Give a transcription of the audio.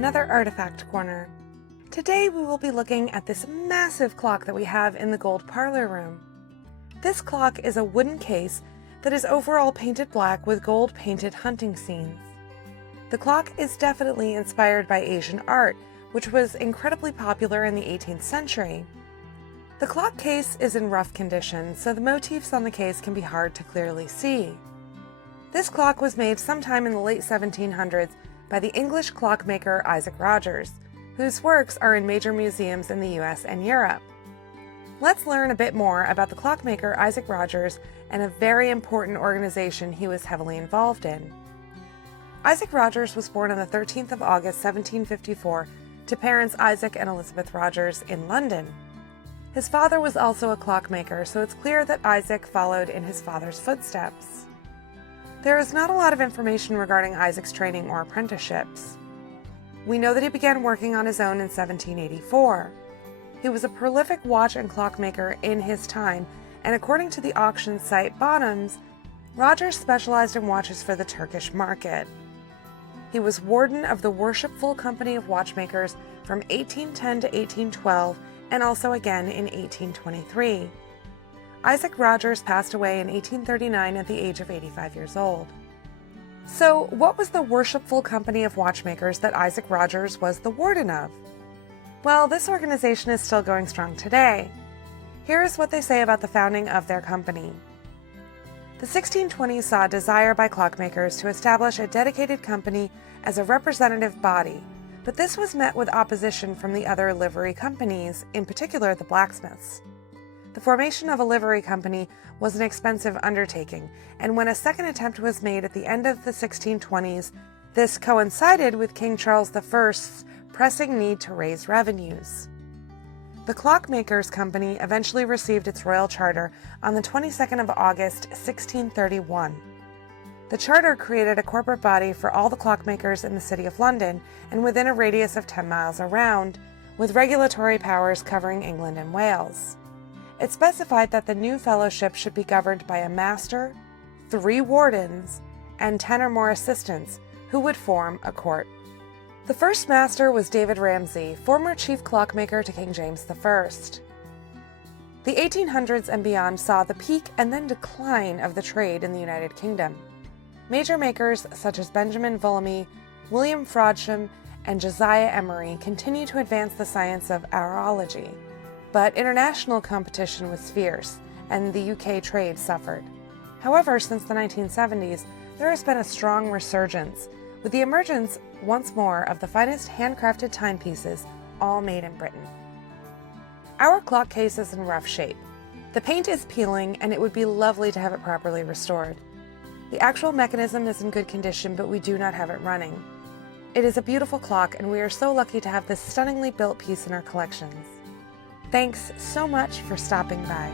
another artifact corner. Today we will be looking at this massive clock that we have in the gold parlor room. This clock is a wooden case that is overall painted black with gold painted hunting scenes. The clock is definitely inspired by Asian art, which was incredibly popular in the 18th century. The clock case is in rough condition, so the motifs on the case can be hard to clearly see. This clock was made sometime in the late 1700s by the English clockmaker Isaac Rogers, whose works are in major museums in the US and Europe. Let's learn a bit more about the clockmaker Isaac Rogers and a very important organization he was heavily involved in. Isaac Rogers was born on the 13th of August 1754 to parents Isaac and Elizabeth Rogers in London. His father was also a clockmaker, so it's clear that Isaac followed in his father's footsteps. There is not a lot of information regarding Isaac's training or apprenticeships. We know that he began working on his own in 1784. He was a prolific watch and clockmaker in his time, and according to the auction site Bonham's, Rogers specialized in watches for the Turkish market. He was warden of the Worshipful Company of watchmakers from 1810 to 1812, and also again in 1823. Isaac Rogers passed away in 1839 at the age of 85 years old. So, what was the Worshipful Company of watchmakers that Isaac Rogers was the warden of? Well, this organization is still going strong today. Here is what they say about the founding of their company. The 1620s saw a desire by clockmakers to establish a dedicated company as a representative body, but this was met with opposition from the other livery companies, in particular the blacksmiths. The formation of a livery company was an expensive undertaking, and when a second attempt was made at the end of the 1620s, this coincided with King Charles I's pressing need to raise revenues. The Clockmakers Company eventually received its royal charter on the 22nd of August, 1631. The charter created a corporate body for all the clockmakers in the City of London and within a radius of 10 miles around, with regulatory powers covering England and Wales. It specified that the new fellowship should be governed by a master, 3 wardens, and 10 or more assistants, who would form a court. The first master was David Ramsay, former chief clockmaker to King James I. The 1800s and beyond saw the peak and then decline of the trade in the United Kingdom. Major makers such as Benjamin Vulamy, William Frodsham, and Josiah Emery continued to advance the science of horology, but international competition was fierce, and the UK trade suffered. However, since the 1970s, there has been a strong resurgence, with the emergence once more of the finest handcrafted timepieces, all made in Britain. Our clock case is in rough shape. The paint is peeling, and it would be lovely to have it properly restored. The actual mechanism is in good condition, but we do not have it running. It is a beautiful clock, and we are so lucky to have this stunningly built piece in our collections. Thanks so much for stopping by.